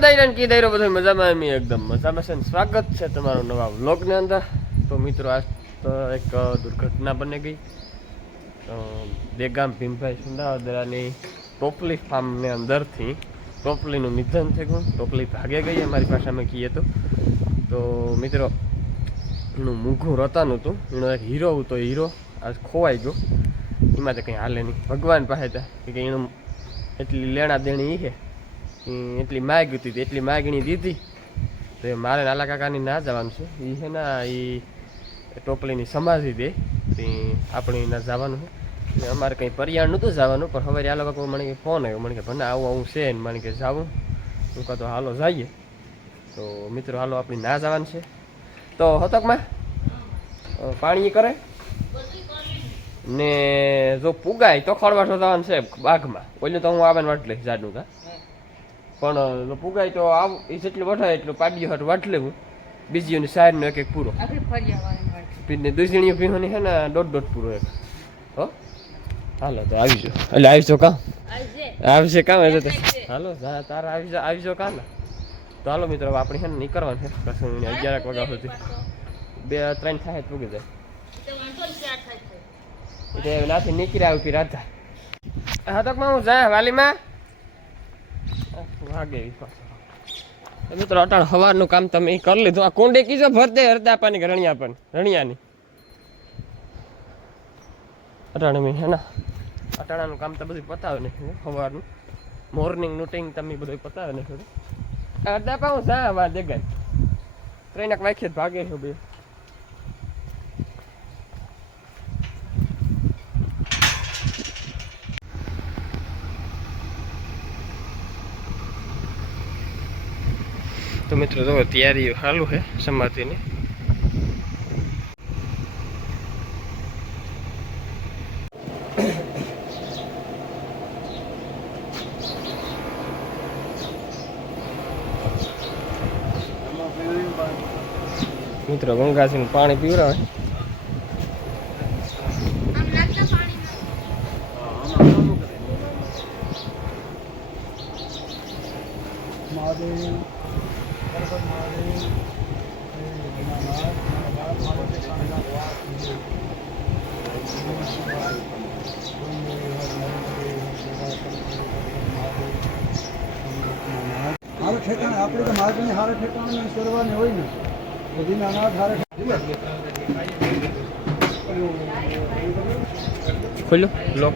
દાયરા કી દાયરો બધો મજામાં એમ એકદમ મજામાં છે સ્વાગત છે તમારું નવા વ્લોગની અંદર. તો મિત્રો, આજ તો એક દુર્ઘટના બની ગઈ. તો દેગામ ભીમભાઈ સુંદાવદરાની ટોપલી ફાર્મની અંદરથી ટોપલીનું નિધન થઈ ગયું. ટોપલી ભાગે ગઈ, અમારી પાસે અમે કહીએ તો. તો મિત્રો, એનું મૂંઘું રતાનું હતું. એનો એક હીરો હતો હીરો આજ ખોવાઈ ગયો. એમાં તો કંઈ હાલે નહીં. ભગવાન પાસે ત્યાં કે એનું એટલી લેણા દેણી એ છે. એટલી માગી હતી એટલી માગણી દીધી. તો મારે નાલા કાકાની ના જવાનું છે. એ છે ને એ ટોપલીની સમાધિ દે. તે આપણે ના જવાનું છે. અમારે કંઈ પરિયાણ નહોતું જવાનું, પણ હવે આ લોકો મને ફોન આવ્યો. મને કે, ભલે આવું આવું છે ને. મને કે, જાવું. હું કહું, તો હાલો જઈએ. તો મિત્રો, હાલો, આપણી ના જવાનું છે. તો હતકમાં પાણી કરે? ને જો પુગાય, તો ખળવાટો જવાનું છે બાગમાં. ઓલું તો હું આવે વાટ લઈશ ઝાડનું કા? પણ પુગાય તો આવ એ જેટલું વઠાય એટલું પાડીઓ હાટ વાટ લેવું. સાહેબ સાઈડનો એક એક પૂરો. પીને દુસરીઓ પીવાની છે ને દોઢ દોઢ પૂરો એક. હો? હાલો તો આવી જો એટલે આવી જો કાં. આવશે કામ એટલે હાલો જા તારા આવી જા આવી જાઓ કાં ને? તો હાલો મિત્રો આપણે છે ને નીકળવાનું છે. કશું અગિયાર વાગ્યા સુધી. બે ત્રણ થાય પૂગી જાય. એટલે નાથી નીકળ્યા આવી રાધા. હા તો હું જા વાલીમાં? વાગે મિત્રો, અટાણ સવારનું કામ તમે કરી લીધું. આ કુંડી કીજો ભરતે હરતા પાણી રણિયા પણ, રણિયાની. અટાણે મેં હે ને અટાણાનું કામ તો બધું પતાવે ને સવારનું મોર્નિંગનું નુટિંગ તમે બધું પતાવે ને થોડું અડધા પાઉં સા વાર દેગાય ત્રણેક વાંખે જ ભાગે છે બે. મિત્રો તો તૈયારી ચાલુ છે સમાધિની મિત્રો ગંગાજીનું પાણી પીવડાવે. હારે ઠેકાણે આપણે તો માર્ગની હારે ઠેકાણે કરવાની હોય ને બધીને અનાજ હારે ખોલ્યો લોક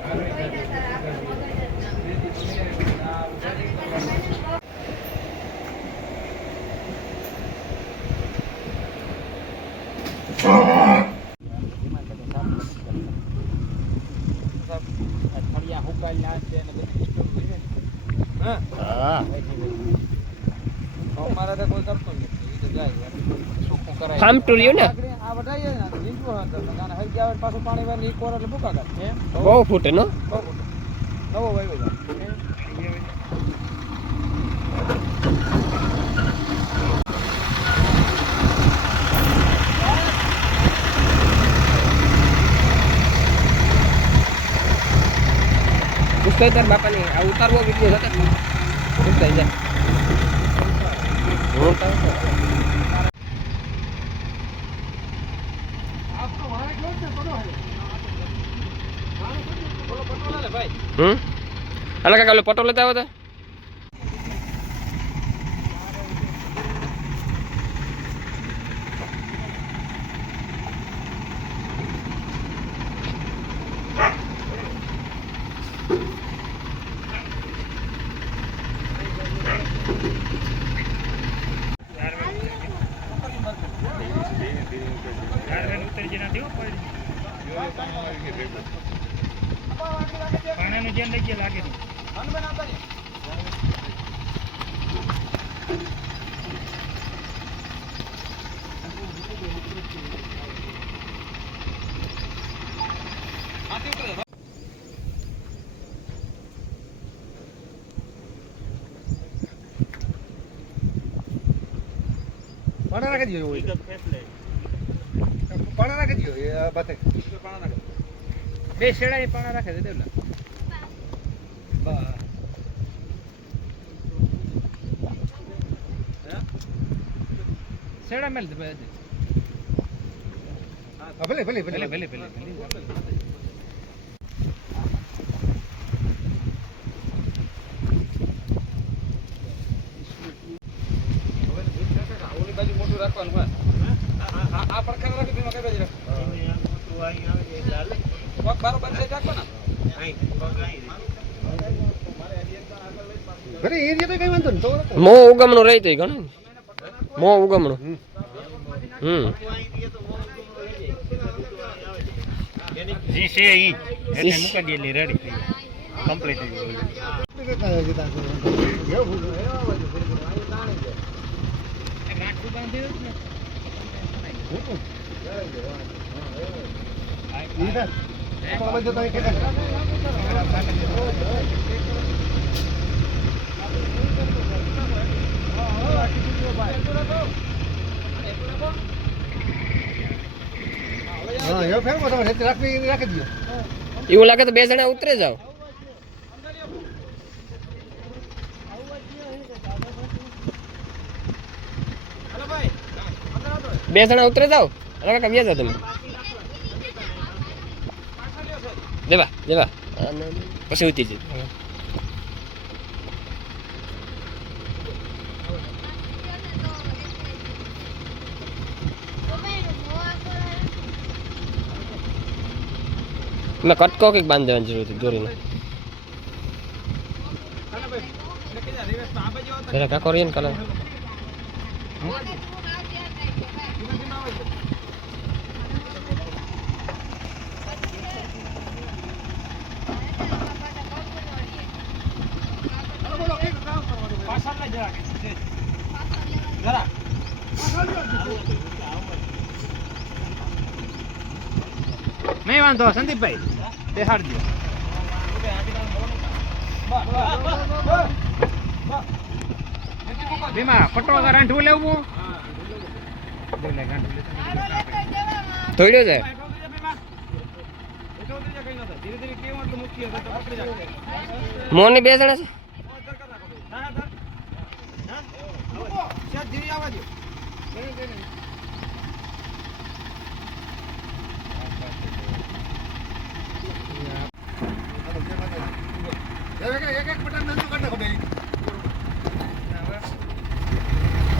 હા. મારા તો કોઈ કરતો નથી જાય સુખું કરાય ફાર્મ ટુ રહ્યું ને આ વટાઈએ ને હઈ ગયા પાછું પાણી વારની કોર એટલે ભૂકા કાઢે. બહુ ફૂટે નો? નવો વાવ્યો જાય પૂછતો તાર બાપાની આ ઉતારવો વીડિયો હતો પૂછતા જાય હમ? અલગ કાકા પટો લેતા આવો તો પાણાનું જેમ લઈ ગયા લાગે નહીં. પાણા રાખી દીધો હોય. પાણા રાખી દીધો એ બાતે પાણા નાખી બે એ પાણા રાખે છે દેવલા શેડા મેલ દે ભલે ભલે ભલે. ભલે ભલે ભલે ઓલી બાજુ મોટું રાખવાનું હોય આ- પડખાને રાખી તેમાં કઈ બાજુ રાખવાનું? પગ સાઈડ રાખવાના? ભલે એ રીતે કઈ વાંધો નહીં. તો મો ઉગમણું રહી તઈ ઘણું. મો ઉગમણું. હમ. જી છે ઈ. એટલે મુકા દેલી રેડી કમ્પ્લીટ હા, એવું ફેરવો તમે રેતી રાખવી એ રાખી દો એવું લાગે તો બે જણા ઉતરે જાવ બે જણા ઉતરે જાવ અરે કાકા બે જાઓ તમે. દેવા દેવા પછી ઉતરી જઈ મેં કટકો કંઈક બાંધી દેવાની જરૂર હતી દોરીને. પેલા કાકો રહીએ ને કલર. નહીં વાંધો સંદીપભાઈ બેહાડજો. ભીમા પટવા ગાંઠવું લેવું? થોડ્યો છે? મોની બે જણા છે?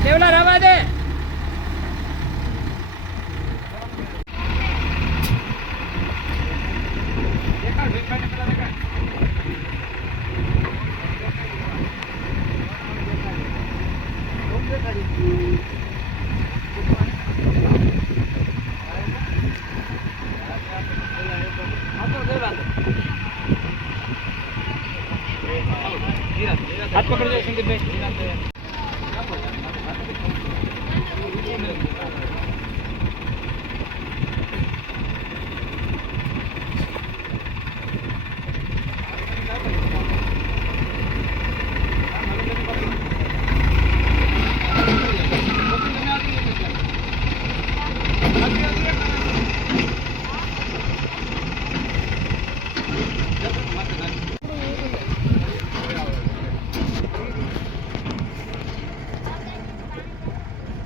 દેવલા રવા દે.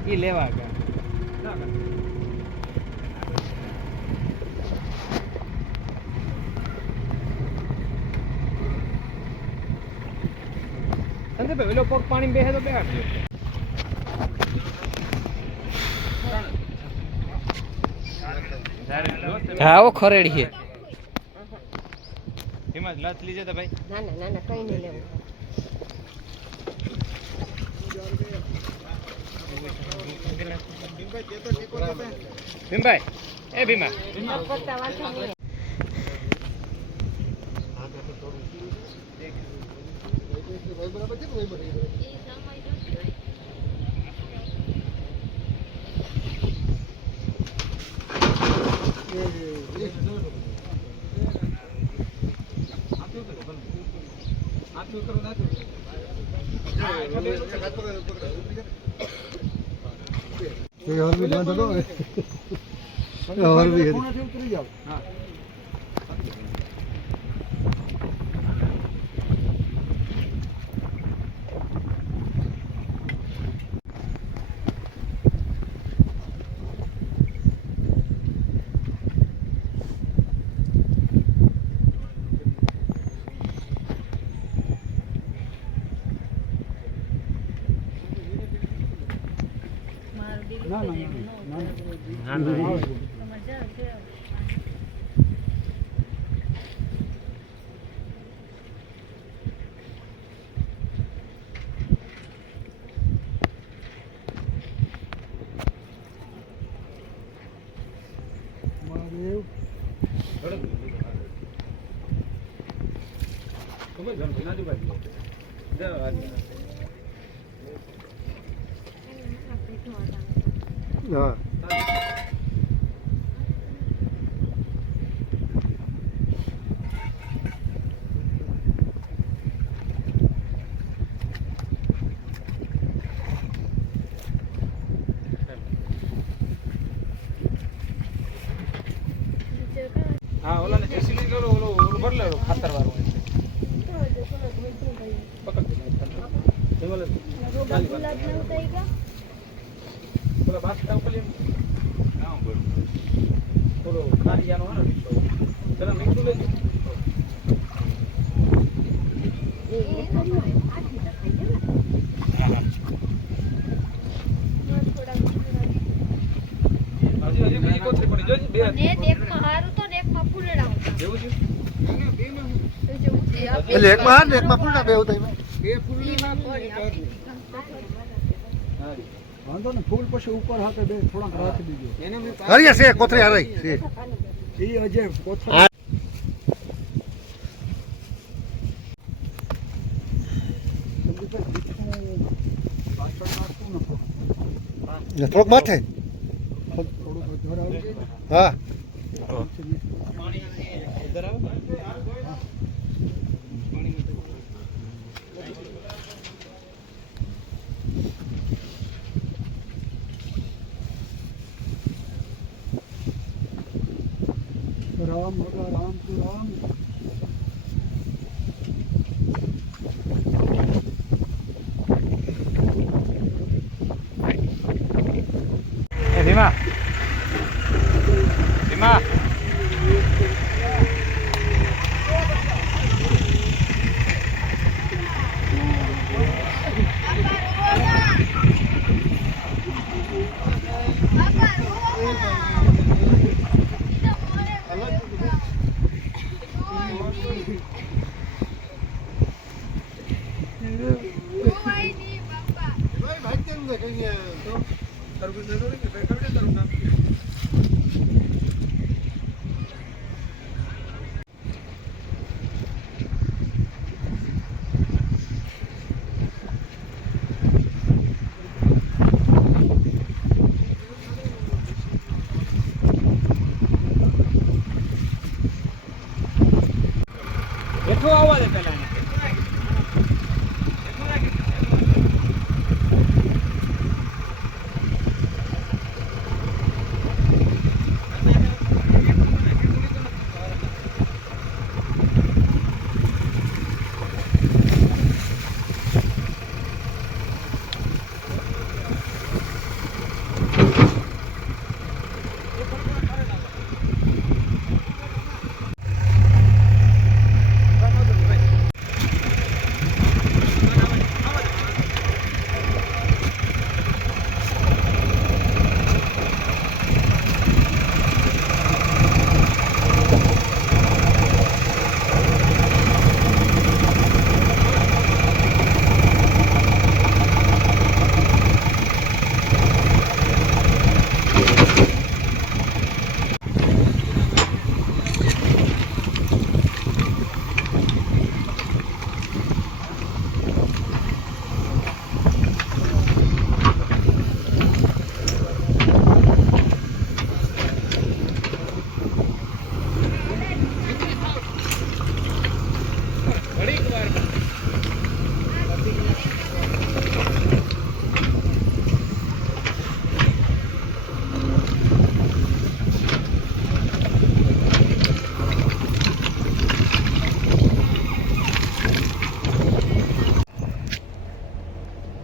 ઈ લેવા ગયા સંદીપભાઈ પેલો પગ પાણી બેસે તો હા આવો ખરેડી છે એમાં લત લીજે તો ભાઈ ના ના ના ના કઈ નહીં લેવું. ભીમભાઈ એ ભીમા. કરતા વાંધો નહીં એ હરવી બાંધો ના ના ના ના ના, ના. આવે. મહાદેવ હા હા ઓલા ને જેસી લઈ લો ઓલો ઓલો ભર લેલો ખાતર વાળો ઓલા બાસ્તા ઉપર એમ ના બોલ ઓલો કારિયાનો હે ને જરા મીઠું લેજો હજી હજી બીજી કોથળી પડી જોઈશે બે ને દેખમાં હારું તો દેખમાં ફૂલડા જેવું છે એટલે એકમાં હાર ને એકમાં ફૂલડા બે ઉતાઈ વાંધો ને ફૂલ પછી ઉપર હાથે બે થોડાક રાખી દીજો. હરિયા છે કોથરી હરાઈ છે. એ અજય કોથળા થોડોક માથે. હા પછી મીઠું. રામ ભગા રામ તું હેઠું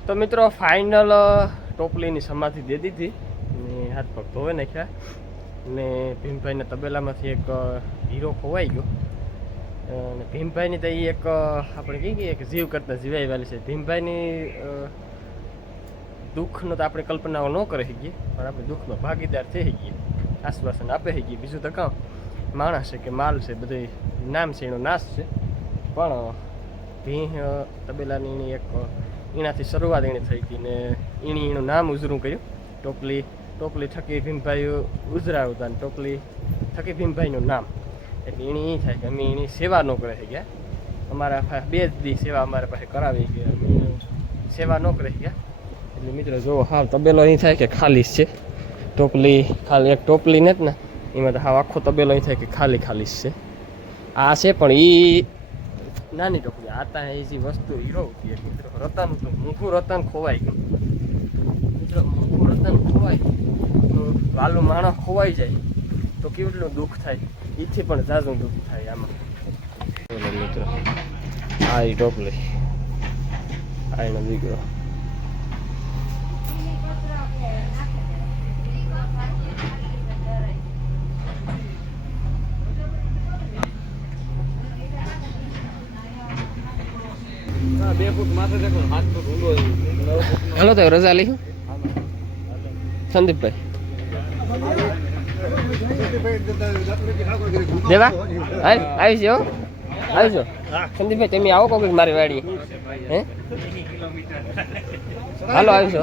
તો મિત્રો ફાઇનલ ટોપલીની સમાધિ દે દીધી. ને હાથ પગ ધોવે નાખ્યા. ને ભીમભાઈના તબેલામાંથી એક હીરો ખોવાઈ ગયો. અને ભીમભાઈની તો એ એક આપણે આપણે કહીએ કે જીવ કરતાં જીવાઈ વાલી છે. ભીમભાઈની દુઃખનો તો આપણે કલ્પનાઓ ન કરી શકીએ, પણ આપણે દુઃખનો ભાગીદાર થઈ શકીએ. આશ્વાસન આપે શકીએ. બીજું તો કામ માણસ છે કે માલ છે બધું નામ છે, એનો નાશ છે. પણ ભીહ તબેલાની એક એનાથી શરૂઆત એણે થઈ હતી ને એણે એનું નામ ઉજરું કર્યું. ટોપલી ટોપલી થકી ભીમભાઈ ઉજરાવતા ને ટોપલી થકી ભીમભાઈનું નામ. એટલે એણે એ થાય કે અમે એની સેવા ન કરે ગયા. અમારા પાસે બે જ દી સેવા અમારા પાસે કરાવી કે અમે સેવા ન કરે ગયા. એટલે મિત્રો જો હા તબેલો અહીં થાય કે ખાલી છે. ટોપલી ખાલી એક ટોપલી ને જ ને એમાં તો હા આખો તબેલો અહીં થાય કે ખાલી ખાલી છે. આ છે પણ એ નાની ટોપલી આ તા એ જે વસ્તુ હીરો હતી મિત્રો. રતન હતું મૂકું રતન ખોવાઈ ગયું. મિત્રો મૂકું રતન ખોવાય તો વાલું માણસ ખોવાઈ જાય તો કેટલું દુઃખ થાય? એથી પણ ઝાઝું દુઃખ થાય આમાં. મિત્રો, આ એ ટોપલી આ એનો દીકરો બે ફૂટ માથે દેખો હાથ ફૂટ ઊંડો હાલો તો રજા લઈ સંદીપભાઈ. દેવા આવી છે આવી છો સંદીપભાઈ, તમે આવો કોક મારી વાડી હે? હાલો, આવી છો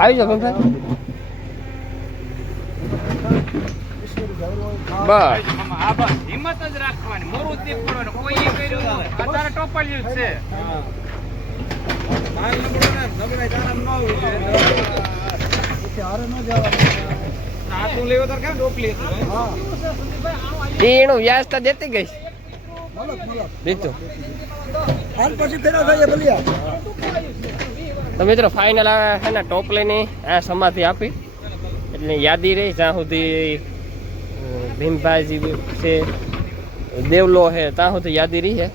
આવી છો ભીમભાઈ. બસ. હિંમત જ રાખવાની તો દેતી ગઈ દીધું. તો મિત્રો ફાઇનલ આવે છે ને ટોપલીની આ સમાધિ આપી. એટલે યાદી રહી, જ્યાં સુધી ભીમભાઈજી છે. દેવલો છે ત્યાં તો યાદી રહી છે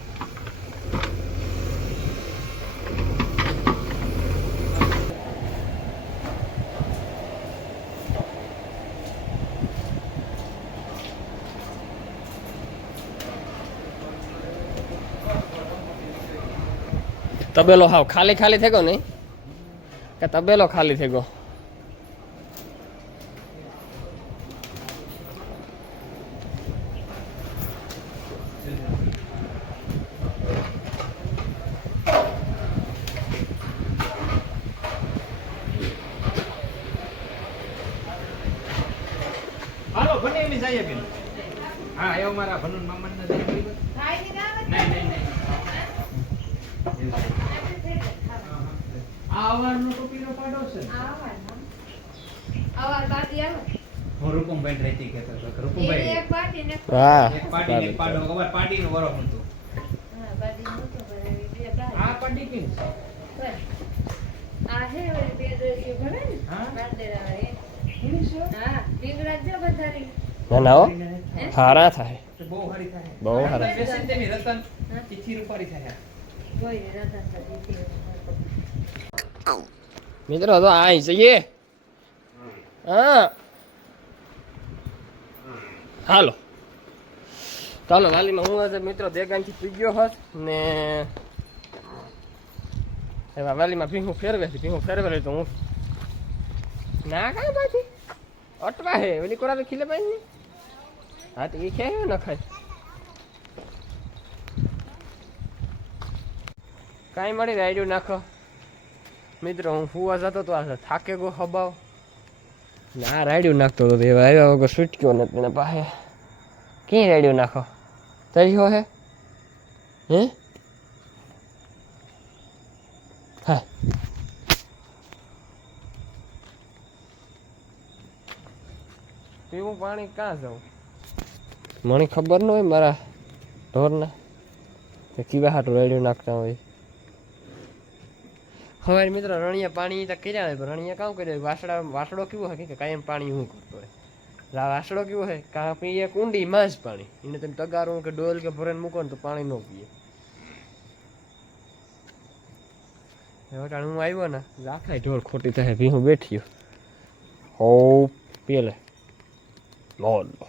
તબેલો હાવ ખાલી ખાલી થઈ ગયો નહીં? કે તબેલો ખાલી થઈ ગયો હાલો ભલે એની જઈએ બેન હા એવો મારા ભનુ મામા ને જઈએ નહીં નહીં નહીં આ અવારનો ટોપીનો પાડો છે ને? અવાર બાકી આવે હું રૂપમભાઈ રહેતી કહેતો હતો કે એ રૂપમભાઈ એક બાકી ને હા એક પાડી ને પાડો અવાર પાડીનો વરો હતો. આ કેમ આ હે બે ને, બાંદેરા. હા, જ ના ના હારા થાય. બહુ થાય. બહુ તેની રતન રૂપારી થાય. કોઈ ને. મિત્રો તો આઈ જઈએ. હા. હાલો. ચાલો વાલીમાં હું આજે મિત્રો દેગાનથી પી ગયો હોત ને એવા વાલીમાં ભીંગું ફેરવે છે, ભીંગું ફેરવે તો હું ના કાંઈ પાછી. અટવા હે, ઓલી કોરા ખીલે પાઈ ને હા, તો એ ખે ન ખાય. કાંઈ મળી રાયડું નાખો. મિત્રો, હું ફુવા જતો તો આ થાકે ગો હબાવ. ના રાડ્યું નાખતો હતો એવા આવ્યા વગર છૂટક્યો ને તેને પાસે ક્યાં રાડ્યું નાખો? તર્યો હે હે? હા? પીવું પાણી ક્યાં જાઉં મને ખબર ન હોય મારા ઢોરના કે કીવા હાટું રાડ્યું નાખતા હોય. હવે મિત્ર રણિયા પાણી તો કર્યા હોય પણ રણિયા કામ કર્યા વાસડા વાસડો કેવો હોય? કે કાયમ પાણી હું કરતો હોય. વાસડો કેવો હોય એક પીએ કુંડીમાં જ પાણી. એને તમે તગારો કે ડોલ કે ભરીને મૂકો ને તો પાણી ન પીએ. હવે કારણ હું આવ્યો ને? આખાય ઢોર ખોટી થાય ભી હું બેઠ્યો હો પેલે. લોલો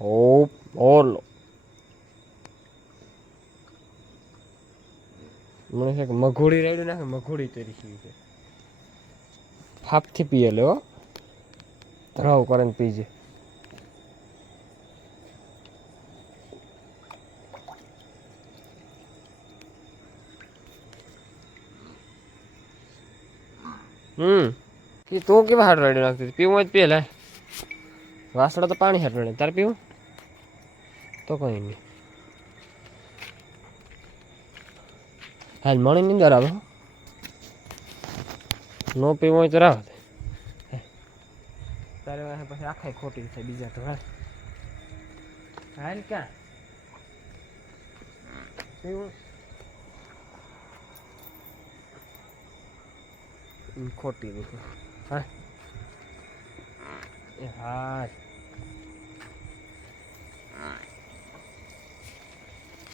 હો ઓલો મને છે કે મઘોડી રેડ્યું નાખે મઘોડી તરી છે. ફાપથી પીએ લે હો. ધરાવ કરીને પીજે. હમ. એ તું કેવા હાટ રડી નાખતી પીવું હોય પેલા પીએ લે. વાસડા તો પાણી હાડ રડે. તારે પીવું? તો કઈ નહીં હાલ મણી ની અંદર આવે. નો પીવો હોય તો હે. તારે પછી આખાય ખોટી થાય બીજા તો હાલ. હાલ ક્યાં ખોટી રીતે હા હા